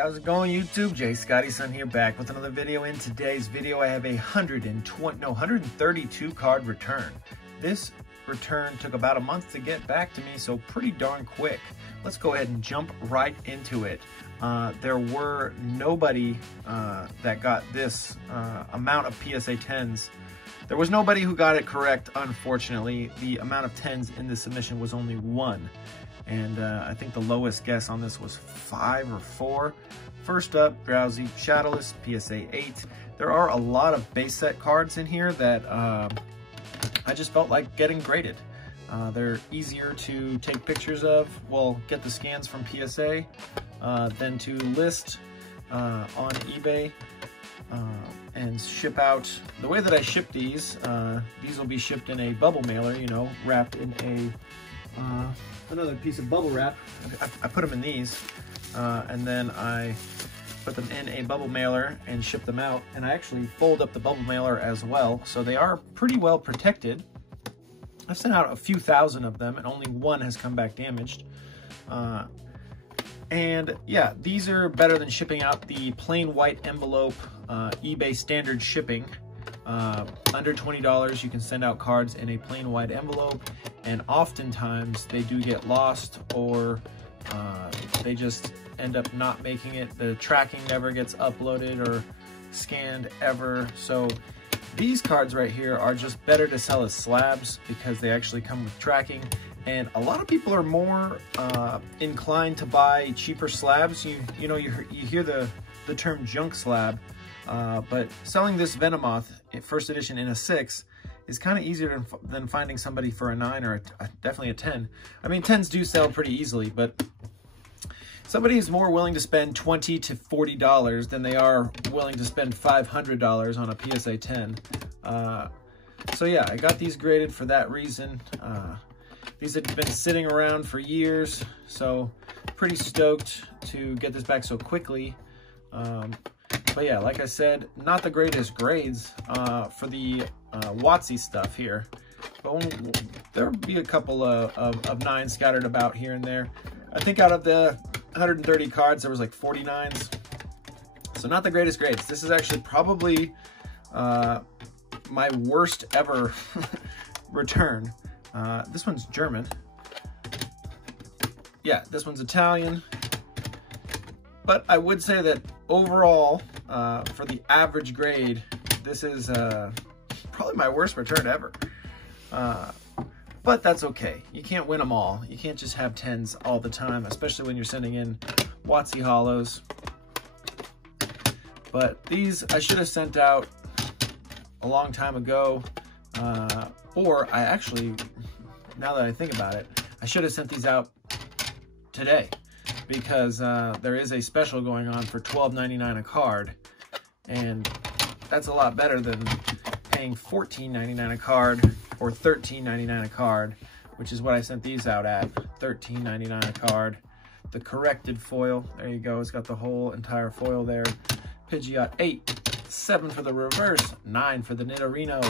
how's it going, YouTube? Jay Scotty Son here, back with another video. In today's video, I have a 132 card return. This return took about a month to get back to me, so pretty darn quick. Let's go ahead and jump right into it. There were nobody that got this amount of PSA 10s. There was nobody who got it correct, unfortunately. The amount of 10s in this submission was only 1. And I think the lowest guess on this was 5 or 4. First up, Drowsy Shadowless, PSA 8. There are a lot of base set cards in here that I just felt like getting graded. They're easier to take pictures of, well, get the scans from PSA, than to list on eBay and ship out. The way that I ship these will be shipped in a bubble mailer, you know, wrapped in a another piece of bubble wrap. I put them in these, and then I put them in a bubble mailer and ship them out. And I actually fold up the bubble mailer as well, so they are pretty well protected. I've sent out a few thousand of them, and only 1 has come back damaged. And yeah, these are better than shipping out the plain white envelope eBay standard shipping. Under $20, you can send out cards in a plain white envelope, and oftentimes they do get lost, or they just end up not making it. The tracking never gets uploaded or scanned ever. So these cards right here are just better to sell as slabs because they actually come with tracking. And a lot of people are more inclined to buy cheaper slabs. You hear the term junk slab. But selling this Venomoth first edition in a 6 is kind of easier than finding somebody for a 9 or definitely a 10. I mean, 10s do sell pretty easily, but somebody is more willing to spend $20 to $40 than they are willing to spend $500 on a PSA 10. So yeah, I got these graded for that reason. These had been sitting around for years, so pretty stoked to get this back so quickly. But yeah, like I said, not the greatest grades for the WotC stuff here. But there'll be a couple of 9s scattered about here and there. I think out of the 130 cards, there was like 49s. So not the greatest grades. This is actually probably my worst ever return. This one's German. Yeah, this one's Italian. But I would say that overall, for the average grade, this is probably my worst return ever. But that's okay. You can't win them all. You can't just have 10s all the time, especially when you're sending in WotC Hollows. But these I should have sent out a long time ago. Or I actually, now that I think about it, I should have sent these out today, because there is a special going on for $12.99 a card, and that's a lot better than paying $14.99 a card or $13.99 a card, which is what I sent these out at, $13.99 a card. The corrected foil, there you go, it's got the whole entire foil there. Pidgeot 8, 7 for the reverse, 9 for the Nidorino,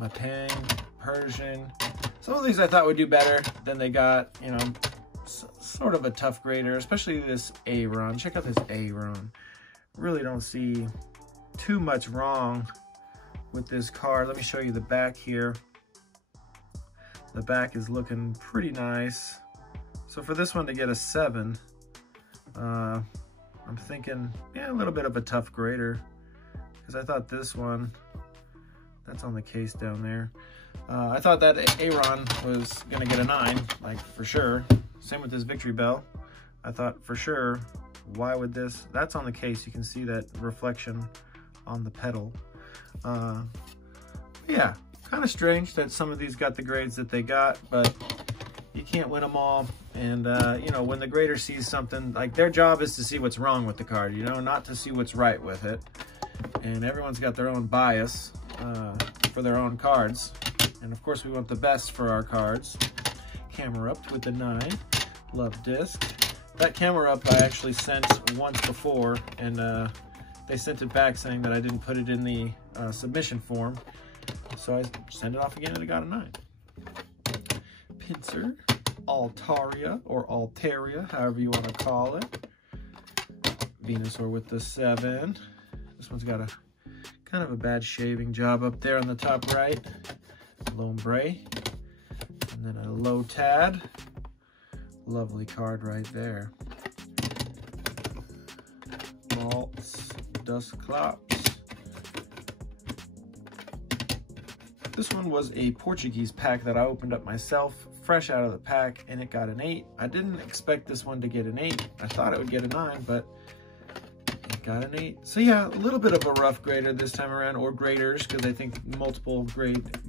Matang, Persian. Some of these I thought would do better than they got, you know, sort of a tough grader, especially this A-Ron. Check out this A-Ron. Really don't see too much wrong with this card. Let me show you the back here. The back is looking pretty nice. So for this one to get a 7, I'm thinking, yeah, a little bit of a tough grader, because I thought this one, that's on the case down there. I thought that A-Ron was gonna get a 9, like for sure. Same with this Victory Bell. I thought for sure, why would this? That's on the case. You can see that reflection on the pedal. Yeah, kind of strange that some of these got the grades that they got, but you can't win them all. And you know, when the grader sees something, like, their job is to see what's wrong with the card, you know, not to see what's right with it. And everyone's got their own bias for their own cards. And of course we want the best for our cards. Camera Up with the 9, Love Disc. That Camera Up I actually sent once before, and they sent it back saying that I didn't put it in the submission form. So I sent it off again and I got a 9. Pinsir, Altaria, or Altaria, however you want to call it. Venusaur with the 7. This one's got a kind of a bad shaving job up there on the top right. Lombre. And then a Lotad. Lovely card right there. Malts, Dusclops. This one was a Portuguese pack that I opened up myself, fresh out of the pack, and it got an 8. I didn't expect this one to get an 8. I thought it would get a 9, but it got an 8. So yeah, a little bit of a rough grader this time around, or graders, because I think multiple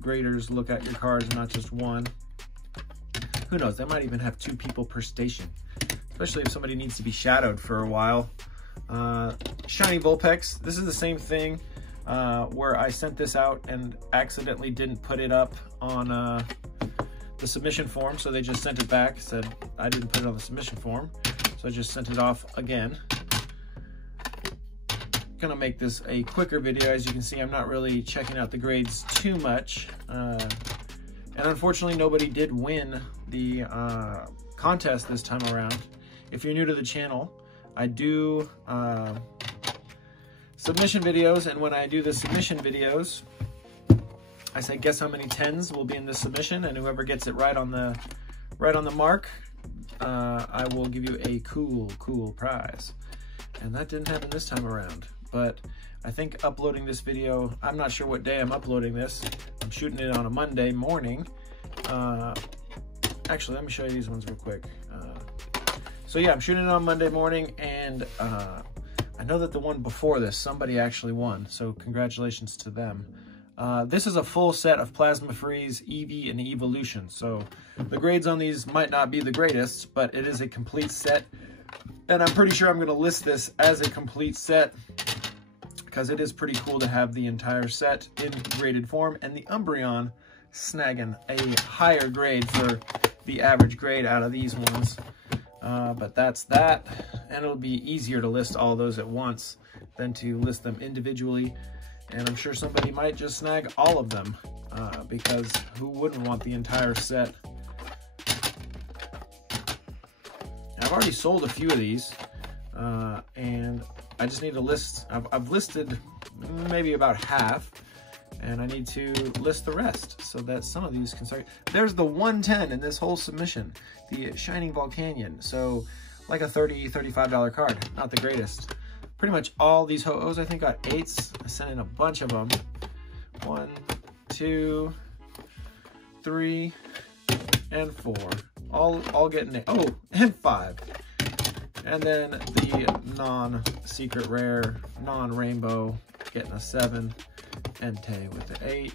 graders look at your cards and not just one. Who knows, they might even have 2 people per station, especially if somebody needs to be shadowed for a while. Shiny Vulpix, this is the same thing where I sent this out and accidentally didn't put it up on the submission form, so they just sent it back, said I didn't put it on the submission form, so I just sent it off again. Gonna make this a quicker video. As you can see, I'm not really checking out the grades too much, and unfortunately nobody did win the contest this time around. If you're new to the channel, I do submission videos, and when I do the submission videos, I say guess how many 10s will be in the submission, and whoever gets it right on the mark, I will give you a cool prize. And that didn't happen this time around, but I think uploading this video, I'm not sure what day I'm uploading this. I'm shooting it on a Monday morning. Actually, let me show you these ones real quick. So yeah, I'm shooting it on Monday morning, and I know that the one before this, somebody actually won, so congratulations to them. This is a full set of Plasma Freeze, Eevee, and Evolution, so the grades on these might not be the greatest, but it is a complete set, and I'm pretty sure I'm going to list this as a complete set, because it is pretty cool to have the entire set in graded form, and the Umbreon snagging a higher grade for the average grade out of these ones. But that's that, and it'll be easier to list all those at once than to list them individually, and I'm sure somebody might just snag all of them, because who wouldn't want the entire set? I've already sold a few of these, and I just need to list, I've listed maybe about half, and I need to list the rest so that some of these can start. There's the 110 in this whole submission, the Shining Volcanion. So like a $30, $35 card, not the greatest. Pretty much all these Ho-Ohs I think got 8s. I sent in a bunch of them. 1, 2, 3, and 4. All getting it. Oh, and 5. And then the non-secret rare, non-rainbow, getting a 7. Entei with the 8,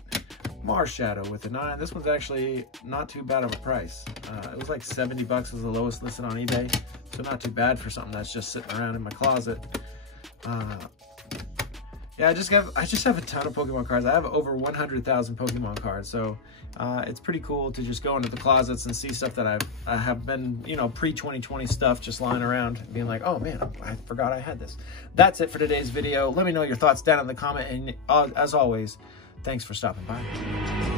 Marshadow with the 9. This one's actually not too bad of a price. It was like 70 bucks was the lowest listed on eBay, so not too bad for something that's just sitting around in my closet. Yeah, I just have a ton of Pokemon cards. I have over 100,000 Pokemon cards, so it's pretty cool to just go into the closets and see stuff that I have been, you know, pre-2020 stuff just lying around, being like, oh man, I forgot I had this. That's it for today's video. Let me know your thoughts down in the comment, and as always, thanks for stopping by.